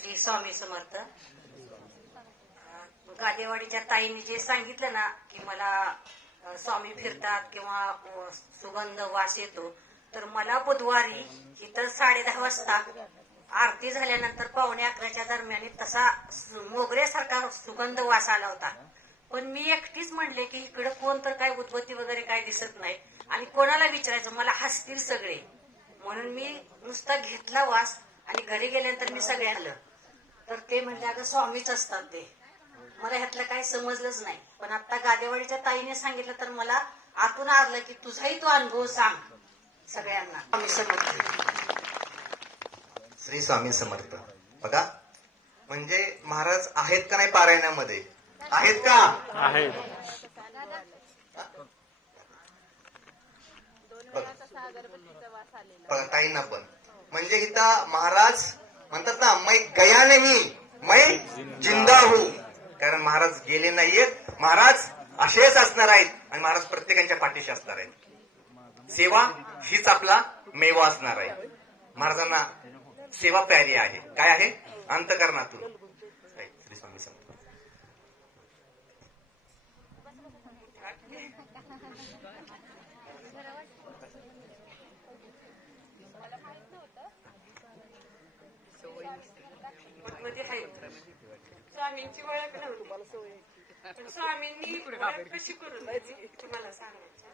श्री स्वामी समर्थ. गादेवाडीच्या ताईंनी जे सांगितलं ना की मला स्वामी फिरतात किंवा सुगंध वास येतो तर मला बुधवारी इथं साडे दहा वाजता आरती झाल्यानंतर पावणे अकराच्या दरम्यान तसा मोगऱ्यासारखा सुगंध वास आला होता. पण मी एकटीच म्हणले की इकडं कोण तर काय उद्बत्ती वगैरे काय दिसत नाही आणि कोणाला विचारायचं? मला हसतील सगळे. म्हणून मी नुसता घेतला वास आणि घरी गेल्यानंतर मी सगळ्यांना आलं. तर ते म्हणजे अगं स्वामीच असतात ते. मला ह्यातलं काही समजलंच नाही. पण आता गादेवाडीच्या ताईने सांगितलं तर मला आतून आलं की तुझाही तो अनुभव सांग सगळ्यांना. स्वामी समर्थ. श्री स्वामी समर्थ. बघा म्हणजे महाराज आहेत का नाही पारायणामध्ये? आहेत का? आहे बघा ताईंना पण. म्हणजे इथं महाराज म्हणतात ना मै गया नाही मै जिंदा हो. कारण महाराज गेले नाहीयेत. महाराज असेच असणार आहेत आणि महाराज प्रत्येकांच्या पाठीशी असणार आहेत. सेवा हीच आपला मेवा असणार आहे. महाराजांना सेवा प्यारी आहे. काय आहे? अंतकरणातून काय? श्री स्वामी समर्थ मध्ये आहे. स्वामींची ओळख नव्हती. पण स्वामींनी ओळख कशी करून तुम्हाला सांगायचं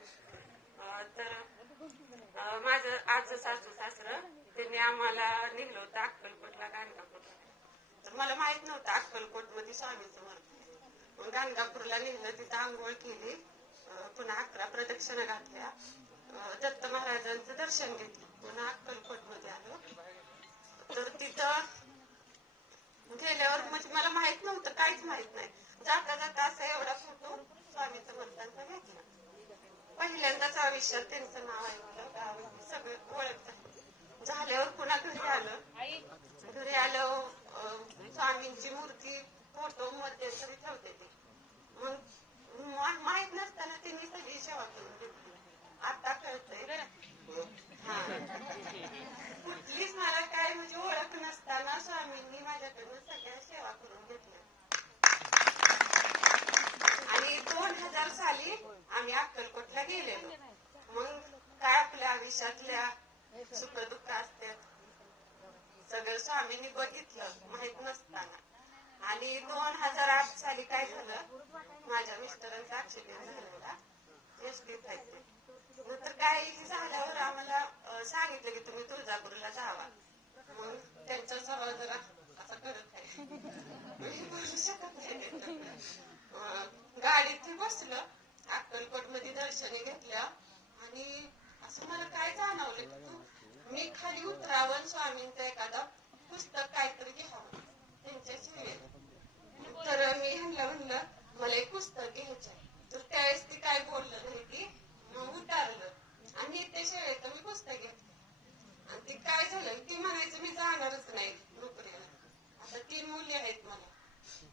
तर माझं आज सासू सासरं त्यांनी आम्हाला निघलं होतं अक्कलकोटला गाणगापूरला. तर मला माहीत नव्हतं अक्कलकोटमध्ये स्वामीचं आहे. मग गाणगापूरला निघलं तिथं आंघोळ केली पुन्हा अकरा प्रदक्षिणा घातल्या. दत्त महाराजांचं दर्शन घेतलं. पुन्हा अक्कलकोटमध्ये आलो. तर तिथं गेल्यावर म्हणजे मला माहीत नव्हतं काहीच माहीत नाही जाता जाता असा एवढा फोटो स्वामी घेतला पहिल्यांदाच आयुष्यात त्यांचं नाव ऐकलं. गाव सगळं ओळख झाल्यावर पुन्हा घरी आलं. घरी आलं अं, स्वामींची मूर्ती फोटो मध्यंतरी ठेवते ती. मग माहीत नसताना त्यांनी सगळी सेवा करून घेतली. आता कळतंय. हा. कुठलीच मला काय म्हणजे ओळख नसताना स्वामींनी माझ्याकडनं सगळ्या सेवा करून घेतल्या आणि दोन झाली साली आम्ही अक्कलकोटला गेलेलो. मग काय आपल्या आयुष्यातल्या सुखदुःख असतात? सगळं स्वामींनी बघितलं माहीत नसताना. आणि दोन हजार आठ साली काय झालं? माझ्या मिस्टरांचा ऍक्सिडेंट झालेला. एसटीत आहे नंतर काही झाल्यावर आम्हाला सांगितलं की तुम्ही तुळजापूरला जावा. मग त्यांचा स्वभाव जरा असा करत आहे. शकत नाही. गाडीत बसलं अक्कलकोटमध्ये दर्शने घेतल्या. आणि असं मला काय जाणवलं मी खाली उतरावं स्वामींचं एखादा पुस्तक काहीतरी घ्यावं त्यांच्या सेवेत तर मी ह्यांना म्हणलं मला एक पुस्तक घ्यायचंय तर त्यावेळेस ती काय बोललं नाही की मग उतारलं आणि ते शेवेत मी पुस्तक घेतलं आणि ती काय झालं ती म्हणायचं मी जाणारच नाही नोकरीला आता तीन मुली आहेत मला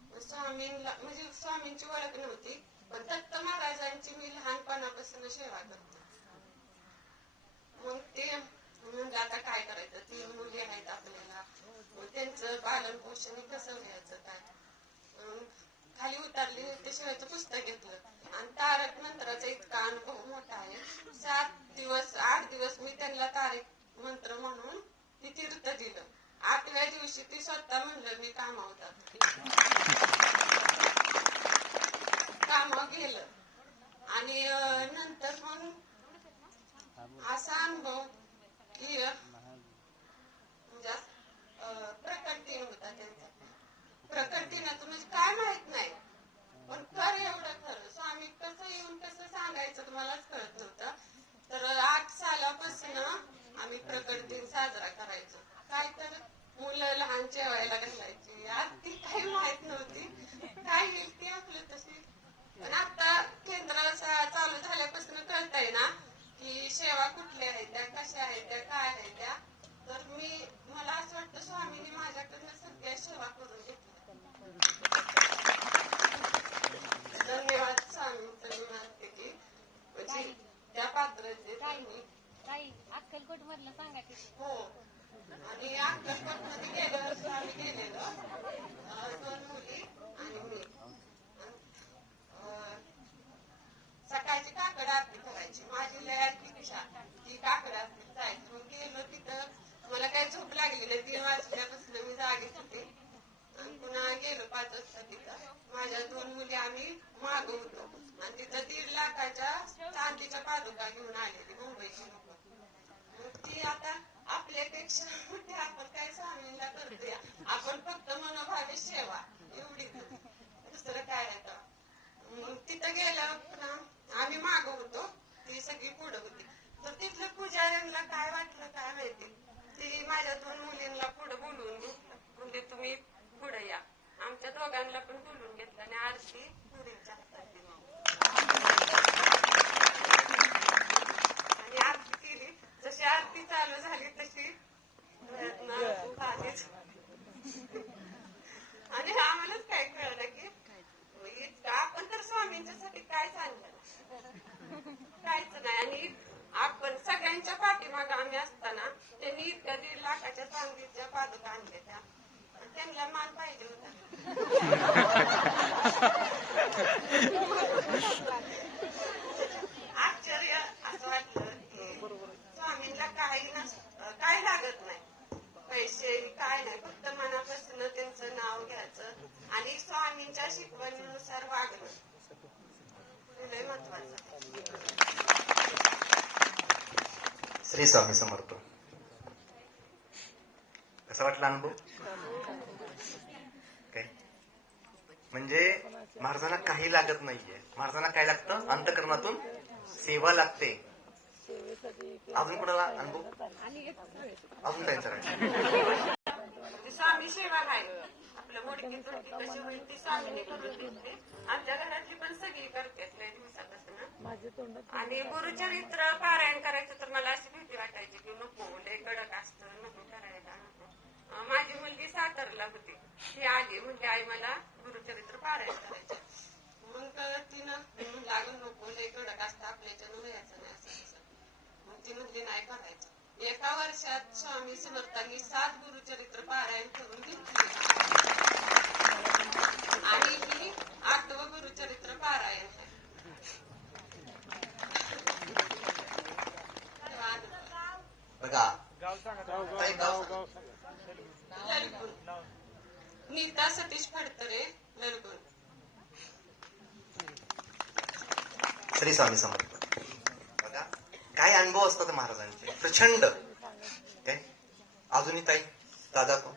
मग स्वामींना म्हणजे स्वामींची ओळख नव्हती पण दत्त महाराजांची मी लहानपणापासून सेवा करतो. मग ते म्हणजे आता काय करायचं तीन मुली आहेत आपल्याला. मग त्यांचं पालन पोषण कसं घ्यायचं काय? खाली उतरली ते शिवायचं पुस्तक घेतलं. आणि तारक मंत्राचा इतका अनुभव मोठा आहे. सात दिवस आठ दिवस मी त्यांना तारक मंत्र म्हणून ती तीर्थ दिलं. आठव्या दिवशी ती स्वतः म्हणलं मी कामावतात कामावर गेलं आणि नंतर मग असा अनुभव की म्हणजे, प्रकृती म्हणजे अं, होता त्यांचा. प्रकटीनं म्हणजे काय माहीत नाही. पण कर एवढं खरं. स्वामी कसं येऊन कसं सांगायचं तुम्हालाच कळत नव्हतं. तर आठ सालापासून आम्ही प्रकट दिन साजरा करायचो. काय तर मुलं लहान जेवायला घालायचं आज ती काही माहीत नव्हती काय येईल ती आपलं तशी पण आता केंद्र सा- चालू झाल्यापासून कळतंय ना की सेवा कुठल्या आहेत त्या कशा आहेत त्या काय आहेत त्या तर मी मला असं वाटतं स्वामींनी माझ्याकडनं सगळ्या सेवा करून घेतल्या धन्यवाद स्वामींचं मी मानते की म्हणजे त्या पात्राचे त्यांनी काही अक्कलकोट मधलं सांगा की हो आणि अक्कलकोटमध्ये गेलो वर्षी आम्ही गेलेलो बागेत होते आणि पुन्हा गेलो पाच वाजता तिथं माझ्या दोन मुली आम्ही मागवतो. होतो आणि तिथं दीड लाखाच्या चांदीच्या पादुका घेऊन आलेली मुंबईची लोक. मग ती आता आपल्यापेक्षा मोठी आपण काय स्वामींना करतोय? आपण फक्त मनोभावी सेवा. एवढी दुसरं काय आता? मग तिथं गेलं पुन्हा आम्ही मागवतो. होतो ती सगळी पुढं होती. तर तिथलं पुजाऱ्यांना काय वाटलं काय माहिती? ती माझ्या दोन मुलींना पुढं बोलवून घेतलं. म्हणजे तुम्ही पुढे या आमच्या दोघांना पण बोलवून घेतलं आणि आरती मुलींच्या हातात दिली. आणि आरती केली जशी आरती चालू झाली तशी डोळ्यातनं ऊब आलीच. आणि आम्हालाच काय कळलं की इतकं आपण तर स्वामींच्यासाठी काय चाललं काहीच नाही आणि आपण सगळ्यांच्या पाठीमाग आम्ही असताना त्यांनी इतक्या दीड लाखाच्या चांदीच्या पादुका आणल्या त्या आणि त्यांना मान पाहिजे होता आश्चर्य असं वाटलं स्वामींना काही नस काय लागत नाही. पैसे काय नाही. फक्त मनापासून त्यांचं नाव घ्यायचं आणि स्वामींच्या शिकवणीनुसार वागणं. हे लय महत्वाचं श्री स्वामी समर्थ. कसा वाटला अनुभव काय म्हणजे महाराजांना काही लागत नाहीये. महाराजांना काय लागतं? अंतकरणातून सेवा लागते. अजून कोणाला अनुभव? अजून काय विचारायचं? स्वामी सेवा आहे आपल्या मोडकी तुडकी कशी होईल ती स्वामीने करून देते आमच्या घरातली पण सगळी करतात लय दिवसापासून. आणि गुरुचरित्र पारायण करायचं तर मला अशी भीती वाटायची की नको लय कडक असतं नको करायला. माझी मुलगी सातारला होती. ती आली. म्हणजे आई मला गुरुचरित्र पारायण करायचं मग तिनं लागून नको लय कडक असतं आपल्याच्यानं व्हायचं नाही असं मग ती म्हणजे नाही करायचं. एका वर्षात स्वामी समर्थांनी सात गुरुचरित्र पारायण करून घेतली आणि ही आठवं गुरुचरित्र पारायण आहे बघा ताई, गाव सांगा. ललगुण नीता सतीश फडतरे ललगुण श्री स्वामी समर्थ. बघा काय अनुभव असतात महाराजांचे? प्रचंड. अजूनही ताई दादा तो